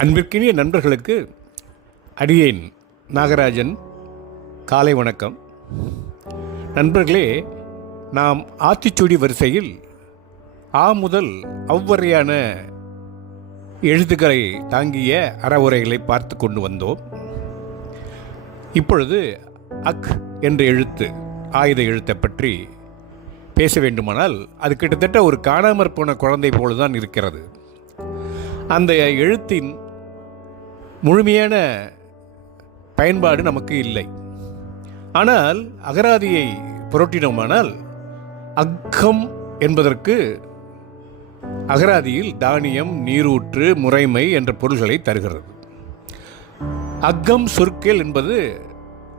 அன்பிற்கினிய நண்பர்களுக்கு அடியேன் நாகராஜன் காலை வணக்கம். நண்பர்களே நாம் ஆத்திச்சூடி வரிசையில் ஆ முதல் அவ்வறையான எழுத்துக்களை தாங்கிய அறவுரைகளை பார்த்து கொண்டு வந்தோம். இப்பொழுது அக் என்ற எழுத்து ஆயுத எழுத்தை பற்றி பேச வேண்டுமானால் அது கிட்டத்தட்ட ஒரு காணாமற் போன குழந்தை போலதான் இருக்கிறது. அந்த எழுத்தின் முழுமையான பயன்பாடு நமக்கு இல்லை. ஆனால் அகராதியை புரட்டினோமானால் அக்கம் என்பதற்கு அகராதியில் தானியம் நீரூற்று முறைமை என்ற பொருள்களை தருகிறது. அக்கம் சொற்கள் என்பது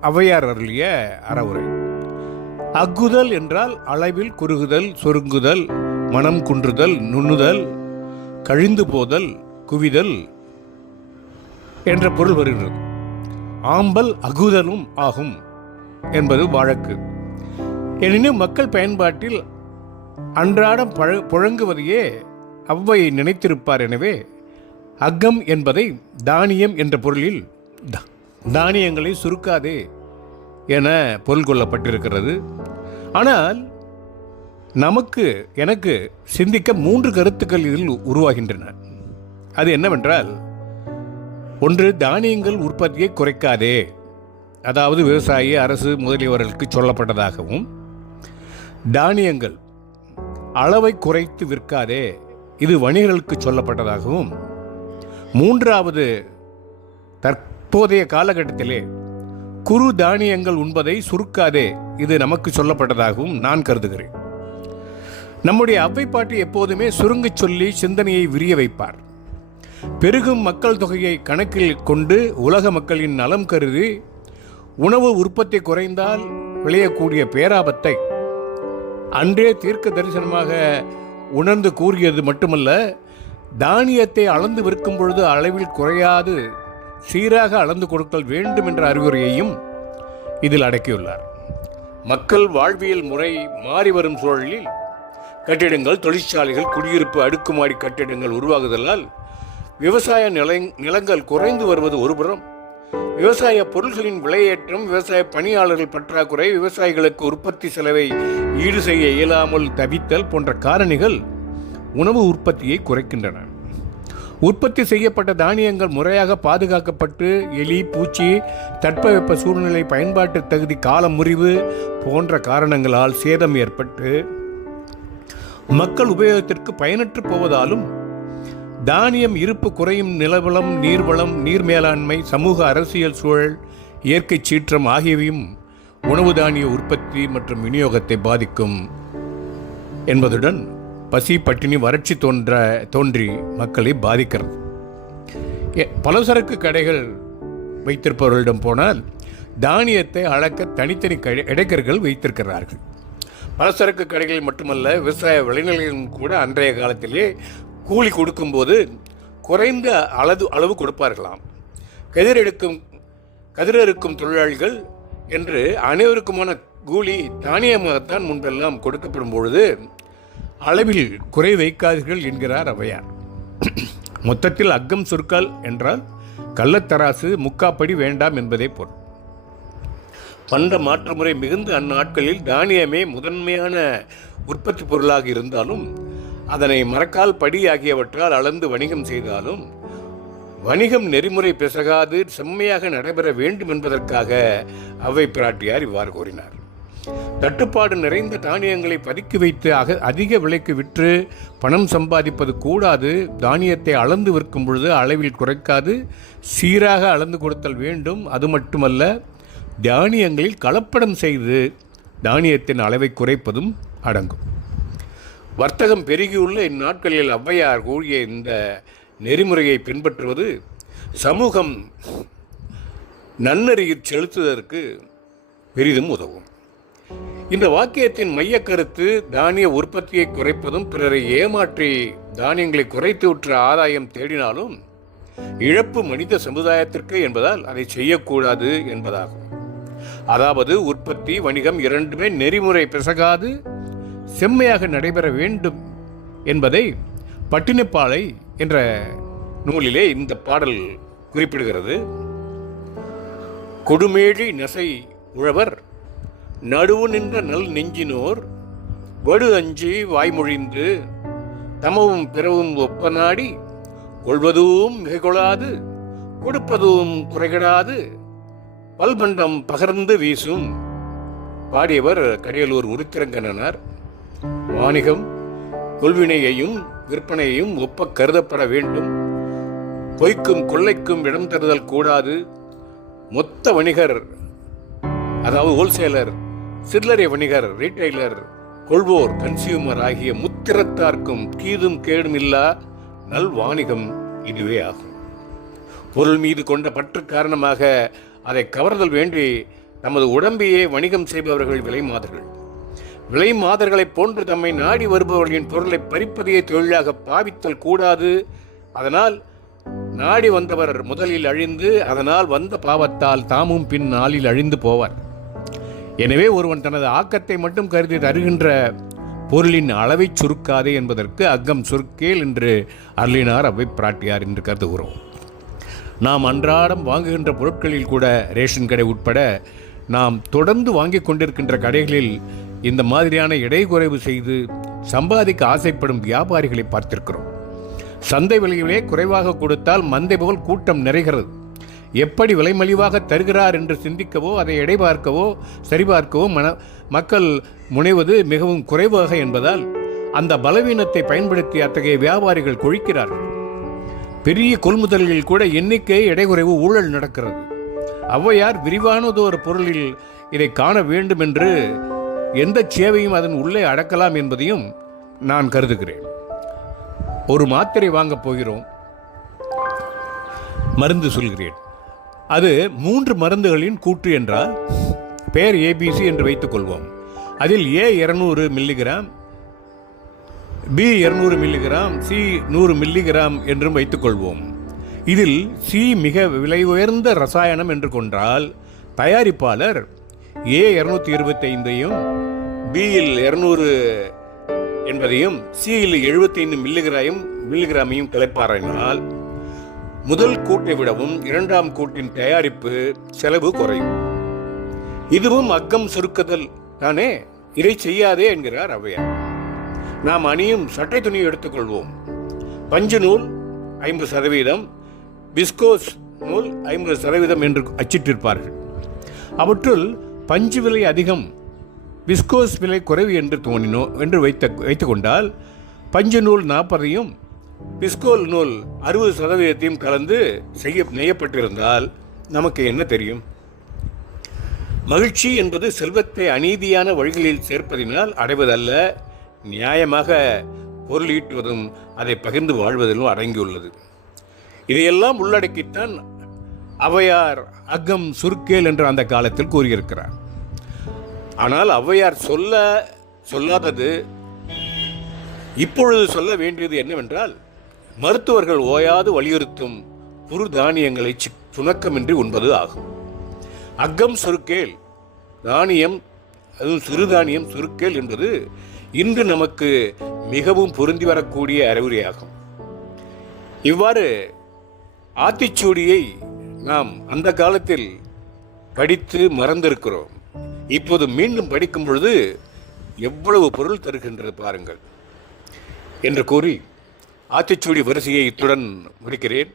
அவையார் அருளிய அறவுரை. அக்குதல் என்றால் அளவில் குறுகுதல் சொருங்குதல் மனம் குன்றுதல் நுண்ணுதல் கழிந்து போதல் குவிதல் என்ற பொருள் வருகிறது. ஆம்பல் அகுதலும் ஆகும் என்பது வழக்கு. எனினும் மக்கள் பயன்பாட்டில் அன்றாடம் பழ புழங்குவதையே அவ்வையை நினைத்திருப்பார் எனவே அகம் என்பதை தானியம் என்ற பொருளில் தா- தானியங்களை சுருக்காதே என பொருள் கொள்ளப்பட்டிருக்கிறது. ஆனால் நமக்கு எனக்கு சிந்திக்க மூன்று கருத்துக்கள் இதில் உருவாகின்றன. அது என்னவென்றால் ஒன்று தானியங்கள் உற்பத்தியை குறைக்காதே. அதாவது விவசாயி அரசு முதலியவர்களுக்கு சொல்லப்பட்டதாகவும் தானியங்கள் அளவை குறைத்து விற்காதே. இது வணிகர்களுக்கு சொல்லப்பட்டதாகவும் மூன்றாவது தற்போதைய காலகட்டத்திலே குறு தானியங்கள் உண்பதை சுருக்காதே. இது நமக்கு சொல்லப்பட்டதாகவும் நான் கருதுகிறேன். நம்முடைய அவ்வைப்பாட்டு எப்போதுமே சுருங்கச் சொல்லி சிந்தனையை விரிய வைப்பார். பெருகும் மக்கள் தொகையை கணக்கில் கொண்டு உலக மக்களின் நலம் கருதி உணவு உற்பத்தி குறைந்தால் விளையக்கூடிய பேராபத்தை அன்றே தீர்க்க தரிசனமாக உணர்ந்து கூறியது மட்டுமல்ல தானியத்தை அளந்து விற்கும் பொழுது அளவில் குறையாது சீராக அளந்து கொடுத்தல் வேண்டும் என்ற அறிவுரையையும் இதில் அடக்கியுள்ளார். மக்கள் வாழ்வியல் முறை மாறி வரும் சூழலில் கட்டிடங்கள் தொழிற்சாலைகள் குடியிருப்பு அடுக்குமாடி கட்டிடங்கள் உருவாகுதலால் விவசாய நிலை நிலங்கள் குறைந்து வருவது ஒருபுறம் விவசாய பொருள்களின் விலையேற்றம் விவசாய பணியாளர்கள் பற்றாக்குறை விவசாயிகளுக்கு உற்பத்தி செலவை ஈடு செய்ய இயலாமல் தவித்தல் போன்ற காரணிகள் உணவு உற்பத்தியை குறைக்கின்றன. உற்பத்தி செய்யப்பட்ட தானியங்கள் முறையாக பாதுகாக்கப்பட்டு எலி பூச்சி தட்பவெப்ப சூழ்நிலை பயன்பாட்டு தகுதி கால முறிவு போன்ற காரணங்களால் சேதம் ஏற்பட்டு மக்கள் உபயோகத்திற்கு பயனற்று போவதாலும் தானியம் இருப்பு குறையும் நிலவளம் நீர்வளம் நீர் மேலாண்மை சமூக அரசியல் சூழல் இயற்கை சீற்றம் ஆகியவையும் உணவு தானிய உற்பத்தி மற்றும் விநியோகத்தை பாதிக்கும். என்பதுடன் பசி பட்டினி வறட்சி தோன்ற தோன்றி மக்களை பாதிக்கிறது. பலசரக்கு கடைகள் வைத்திருப்பவர்களிடம் போனால் தானியத்தை அளக்க தனித்தனி இடைக்கர்கள் வைத்திருக்கிறார்கள். பலசரக்கு கடைகளில் மட்டுமல்ல விவசாய விளைநிலையும் கூட அன்றைய காலத்திலே கூலி கொடுக்கும்போது குறைந்த அளவு அளவு கொடுப்பார்களாம். கதிரெடுக்கும் கதிரெடுக்கும் தொழிலாளிகள் என்று அனைவருக்குமான கூலி தானியமாகத்தான் முன்பெல்லாம் கொடுக்கப்படும் பொழுது அளவில் குறை வைக்காதீர்கள் என்கிறார் அவையார் மொத்தத்தில் அக்கம் சுருக்கால் என்றால் கள்ளத்தராசு முக்காப்படி வேண்டாம் என்பதே பொருள். பண்ட மாற்று முறை மிகுந்த அந்நாட்களில் தானியமே முதன்மையான உற்பத்தி பொருளாக இருந்தாலும் அதனை மரக்கால் படி ஆகியவற்றால் அளந்து வணிகம் செய்தாலும் வணிகம் நெறிமுறை பிசகாது செம்மையாக நடைபெற வேண்டும் என்பதற்காக அவை பிராட்டியார் இவ்வாறு கூறினார். தட்டுப்பாடு நிறைந்த தானியங்களை பதுக்கி வைத்து அக அதிக விலைக்கு விற்று பணம் சம்பாதிப்பது கூடாது. தானியத்தை அளந்து விற்கும் பொழுது அளவில் குறைக்காது. சீராக அளந்து கொடுத்தல் வேண்டும். அது மட்டுமல்ல தானியங்களில் கலப்படம் செய்து தானியத்தின் அளவை குறைப்பதும் அடங்கும். வர்த்தகம் பெருகியுள்ள இந்நாட்களில் ஔவையார் கூறிய இந்த நெறிமுறையை பின்பற்றுவது சமூகம் நன்னறியில் செலுத்துவதற்கு பெரிதும் உதவும். இந்த வாக்கியத்தின் மையக் கருத்து தானிய உற்பத்தியை குறைப்பதும் பிறரை ஏமாற்றி தானியங்களை குறைத்து விற்ற ஆதாயம் தேடினாலும் இழப்பு மனித சமுதாயத்திற்கு என்பதால் அதை செய்யக்கூடாது என்பதாகும். அதாவது உற்பத்தி வணிகம் இரண்டுமே நெறிமுறை பிசகாது செம்மையாக நடைபெற வேண்டும் என்பதை பட்டினப்பாலை என்ற நூலிலே இந்த பாடல் குறிப்பிடுகிறது. கொடுமேழி நசை உழவர் நடுவு நின்ற நல் நெஞ்சினோர் வடு அஞ்சி வாய்மொழிந்து தமவும் பிறவும் ஒப்பநாடி கொள்வதும் மிகைகொள்ளாது கொடுப்பதும் குறைகிடாது பல்பண்டம் பகர்ந்து வீசும். பாடியவர் கடையலூர் உருத்திரங்கனார் வாணிகம் கொள்வினையையும் விற்பனையையும் ஒப்ப கருதப்பட வேண்டும். பொய்க்கும் கொள்ளைக்கும் இடம் தருதல் கூடாது. மொத்த வணிகர் அதாவது ஹோல்சேலர் சில்லறை வணிகர் ரீட்டைலர் கொள்வோர் கன்சியூமர் ஆகிய முத்திரத்தார்க்கும் கீதும் கேடும் இல்லா நல் வாணிகம் இதுவே ஆகும். பொருள் மீது கொண்ட பற்று காரணமாக அதை கவர்தல் வேண்டி நமது உடம்பையே வணிகம் செய்பவர்கள் விலை மாதர்கள். விலை மாதர்களைப் போன்று தம்மை நாடி வருபவர்களின் பொருளை பறிப்பதையே தொழிலாக பாவித்தல் கூடாது. அதனால் நாடி வந்தவர் முதலில் அழிந்து அதனால் வந்த பாவத்தால் தாமும் பின் நாளில் அழிந்து போவார். எனவே ஒருவன் தனது ஆக்கத்தை மட்டும் கருதி தருகின்ற பொருளின் அளவை சுருக்காதே என்பதற்கு அக்கம் சுருக்கேல் என்று அருளினார் அவை பிராட்டியார் என்று கருதுகிறோம். நாம் அன்றாடம் வாங்குகின்ற பொருட்களில் கூட ரேஷன் கடை உட்பட நாம் தொடர்ந்து வாங்கிக் கொண்டிருக்கின்ற கடைகளில் இந்த மாதிரியான இடை குறைவு செய்து சம்பாதிக்க ஆசைப்படும் வியாபாரிகளை பார்த்திருக்கிறோம். சந்தை விலையிலே குறைவாக கொடுத்தால் மந்தை போல் கூட்டம் நிறைகிறது. எப்படி விலைமலிவாக தருகிறார் என்று சிந்திக்கவோ அதை எடை பார்க்கவோ சரிபார்க்கவோ மன மக்கள் முனைவது மிகவும் குறைவாக என்பதால் அந்த பலவீனத்தை பயன்படுத்தி அத்தகைய வியாபாரிகள் கொழிக்கிறார்கள். பெரிய கொள்முதல்களில் கூட எண்ணிக்கை இடைக்குறைவு ஊழல் நடக்கிறது. ஔவையார் விரிவானதொரு பொருளில் இதை காண வேண்டும் என்று எந்த சேவையும் அதன் உள்ளே அடக்கலாம் என்பதையும் நான் கருதுகிறேன். ஒரு மாத்திரை வாங்கப் போகிறோம். மருந்து சொல்கிறேன். அது மூன்று மருந்துகளின் கூற்று என்றால் பெயர் ஏபிசி என்று வைத்துக் கொள்வோம் அதில் ஏ இருநூறு மில்லிகிராம் பி இருநூறு மில்லிகிராம் சி நூறு மில்லிகிராம் என்றும் வைத்துக்கொள்வோம். இதில் சி மிக விலை உயர்ந்த ரசாயனம் என்று கொண்டால் தயாரிப்பாளர் ஏ இருநூத்தி இருபத்தி ஐந்தையும் பியில் இருநூறு என்பதையும் சியில் எழுபத்தைந்து மில்லிகிராயும் மில்லிகிராமையும் கலைப்பாராயினால் முதல் கூட்டை விடவும் இரண்டாம் கூட்டின் தயாரிப்பு செலவு குறையும். இதுவும் அக்கம் சுருக்குதல். தானே? இதை செய்யாதே என்கிறார் அவையார் நாம் அணியும் சட்டை துணியை எடுத்துக்கொள்வோம். பஞ்சு நூல் ஐம்பது சதவீதம் பிஸ்கோஸ் நூல் ஐம்பது சதவீதம் என்று அச்சிட்டிருப்பார்கள். அவற்றுள் பஞ்சு விலை அதிகம் விஸ்கோஸ் விலை குறைவு என்று தோணினோ என்று வைத்த வைத்துக்கொண்டால் பஞ்சு நூல் நாற்பதையும் பிஸ்கோல் நூல் அறுபது சதவீதத்தையும் கலந்து செய்ய நெய்யப்பட்டிருந்தால் நமக்கு என்ன தெரியும்? மகிழ்ச்சி என்பது செல்வத்தை அநீதியான வழிகளில் சேர்ப்பதினால் அடைவதல்ல நியாயமாக பொருளீட்டுவதும் அதை பகிர்ந்து வாழ்வதிலும் அடங்கியுள்ளது. இதையெல்லாம் உள்ளடக்கித்தான் அவையார் அகம் சுருக்கேல் என்று அந்த காலத்தில் கூறியிருக்கிறார். ஆனால் ஔவையார் சொல்ல சொல்லாதது இப்பொழுது சொல்ல வேண்டியது என்னவென்றால் மருத்துவர்கள் ஓயாது வலியுறுத்தும் புரு தானியங்களை சுணக்கமின்றி உண்பது ஆகும். அக்கம் சுருக்கேல் தானியம் அதுவும் சிறுதானியம் சுருக்கேல் என்பது இன்று நமக்கு மிகவும் பொருந்தி வரக்கூடிய அறிவுரையாகும் இவ்வாறு ஆத்திச்சூடியை நாம் அந்த காலத்தில் படித்து மறந்திருக்கிறோம். இப்போது மீண்டும் படிக்கும் பொழுது எவ்வளவு பொருள் தருகின்றது பாருங்கள் என்று கூறி ஆத்திச்சூடி வரிசையை இத்துடன் முடிக்கிறேன்.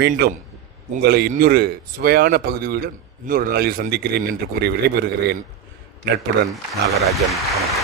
மீண்டும் உங்களை இன்னொரு சுவையான பகுதியுடன் இன்னொரு நாளில் சந்திக்கிறேன் என்று கூறி விடைபெறுகிறேன். நட்புடன் நாகராஜன் வணக்கம்.